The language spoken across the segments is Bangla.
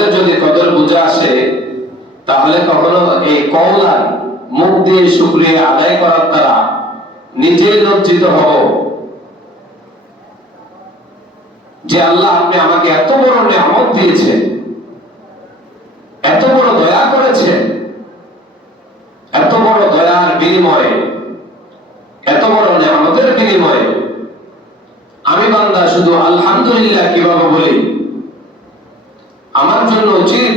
নিয়ামতের যদি কদর বুঝা আসে, তাহলে কখনো এই কওলার মুখ দিয়ে শুকরিয়া আদায় করার দ্বারা নিজে লজ্জিত হব যে আল্লাহ আপনি আমাকে এত বড় নিয়ামত দিয়েছেন, এত বড় দয়া করেছেন, এত বড় দয়ার বিনিময়ে, এত বড় নিয়ামতের বিনিময়ে আমি বান্দা শুধু আলহামদুলিল্লাহ কিভাবে বলি? আমার জন্য উচিত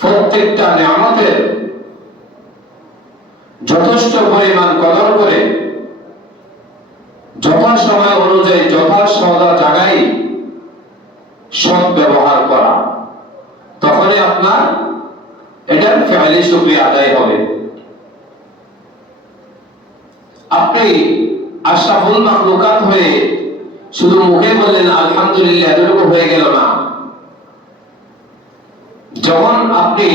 প্রত্যেকটা নিয়ামতের যথেষ্ট পরিমাণ কদর করে যথা সময় অনুযায়ী যথা জায়গায় সৎ ব্যবহার করা। তখনই আপনার এটার ফেয়ালি শুকরিয়া আদায় হবে। আপনি আশরাফুল মাখলুকাত হয়ে শুধু মুখে বললেন আলহামদুলিল্লাহ, এতটুকু হয়ে গেল না। যখন আপনি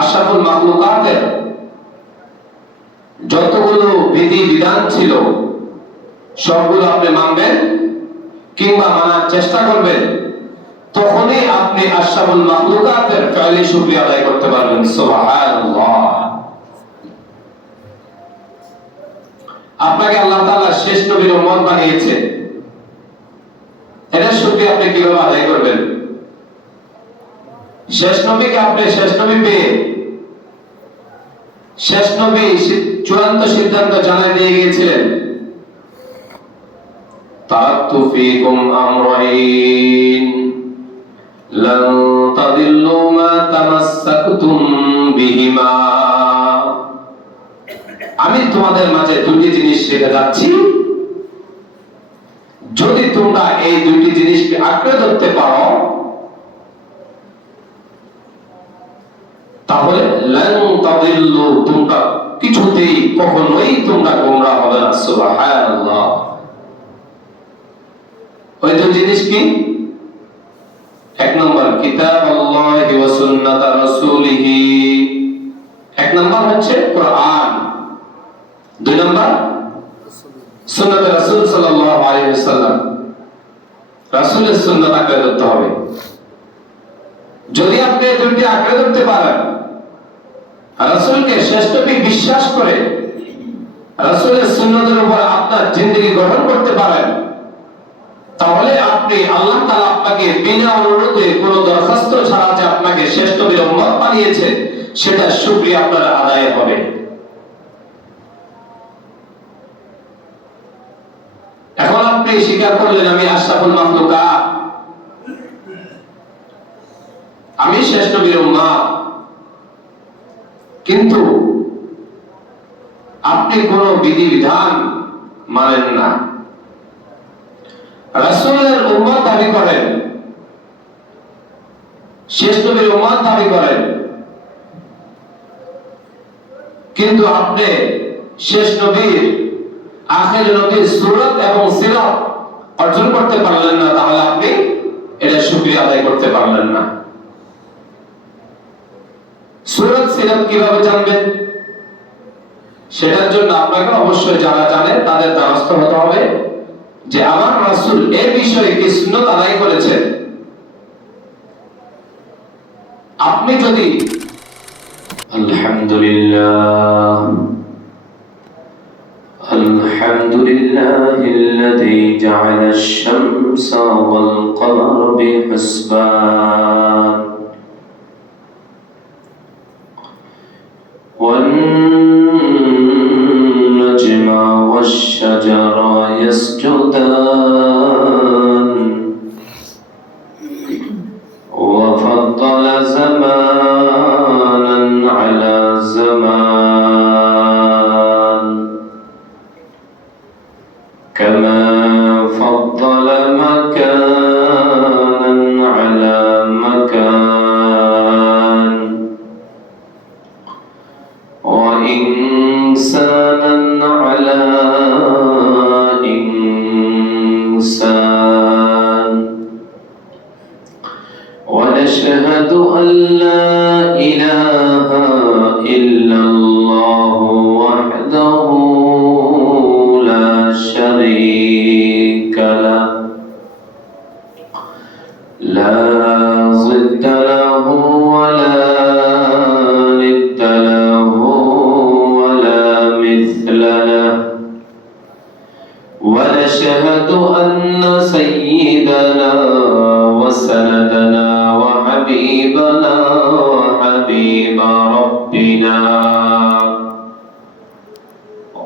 আশরাফুল মাখলুকাতের যতগুলো বিধি বিধান ছিল সবগুলো আপনি মানবেন কিংবা মানার চেষ্টা করবেন, তখনই আপনি আশরাফুল মাখলুকাতের ফেয়ালি শুকরিয়া আদায় করতে পারবেন। সুবহানাল্লাহ। আপনাকে আল্লাহ তাআলা শেষ নবীর উম্মত বানিয়েছে, এটা শুকরিয়া আপনি কিভাবে আদায় করবেন? শেষ নবীকে আপনি শেষ নবী পেয়ে শেষ নবী চূড়ান্ত সিদ্ধান্ত জানিয়ে দিয়ে গিয়েছিলেন, তারাকতু ফীকুম আমরাইন লান তাদিল্লু মা তামাসসাকতুম বিহিমা। আমি তোমাদের মাঝে দুটি জিনিস রেখে যাচ্ছি, যদি তোমরা এই দুটি জিনিসকে আঁকড়ে ধরতে পারো তাহলে লান তাদিল্লু, তোমরা কিছুতেই কখনোই তোমরা গোমরাহ হবে না। সুবহানাল্লাহ। ওই দুই জিনিস কি? এক নম্বর কিতাবুল্লাহি ওয়া সুন্নাত রাসূলিহি, এক নম্বর হচ্ছে কোরআন, দুই নম্বর সুন্নাত রাসূল সাল্লাল্লাহু আলাইহি ওয়াসাল্লাম। রাসূলের সুন্নাত আঁকড়ে ধরতে হবে। যদি আপনি দুইটি আঁকড়ে ধরতে পারেন, রাসূলকে শেষ নবী বিশ্বাস করে রাসূলের সুন্নাতের উপর আপনার জিন্দেগি গঠন করতে পারেন, তাহলে আপনি আল্লাহ তাআলা আপনাকে বিনা অনুরোধে কোনো দরখাস্ত ছাড়া যে আপনাকে শেষ নবীর উম্মত বানিয়েছে, সেটা শুকরিয়া আপনার আদায় হবে। এখন আপনি স্বীকার করলেন আমি আশরাফুল মাখলুকাত, আমি শেষ নবীর উম্মত, কিন্তু আপনি কোন বিধি বিধান মানেন না, রাসূলের উম্মত দাবি করেন, শেষ নবীর উম্মত দাবি করেন, কিন্তু আপনি শেষ নবীর আখির নবীর সুরত এবং সিরাত অর্জন করতে পারলেন না, তাহলে আপনি এটা শুকরিয়া আদায় করতে পারলেন না। সুরত সিরাত কিভাবে জানবেন? সেটার জন্য আপনাকে অবশ্যই যারা জানেন তাদের দ্বারস্থ হতে হবে যে আমার রাসূল এই বিষয়ে কি সুন্নাত আদায় করেছেন। আপনি যদি আলহামদুলিল্লাহ আলহামদুলিল্লাহিল্লাযী জাআলা আশ-শামসা ওয়াল কমারা বিহিসবান والنجم والشجر يسجدان وفضل زمانا على زمان كما فضل مكانا على مكان وإنسانا على إنسان ونشهد أن لا إله إلا الله وحده لا شريك له لا ضد له ولا ند له ولا مثل له ونشهد أن سيدنا وسندنا وحبيبنا وحبيب ربنا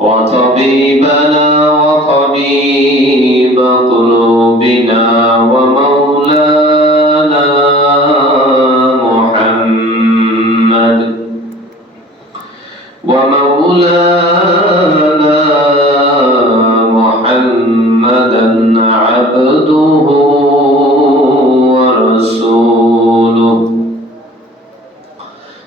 وطبيبنا وطبيب قلوبنا ومولانا محمد محمدا عبده ورسوله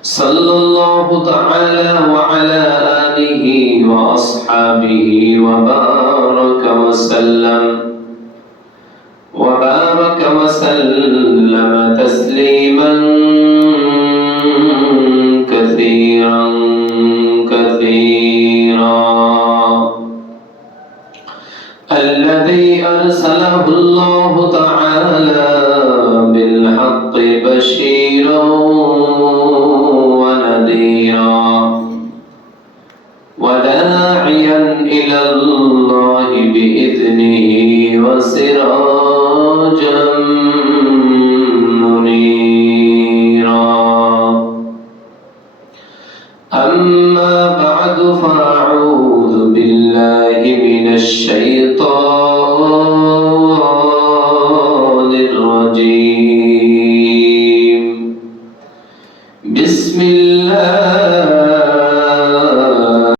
صلى الله تعالى وعلى آله وأصحابه وبارك وسلم تسليما كثيرا الذي أرسله الله تعالى بالحق بشيرا ونذيرا وداعيا إلى الله بإذنه وسراجا منيرا أما بعد فأعوذ بالله من الشيطان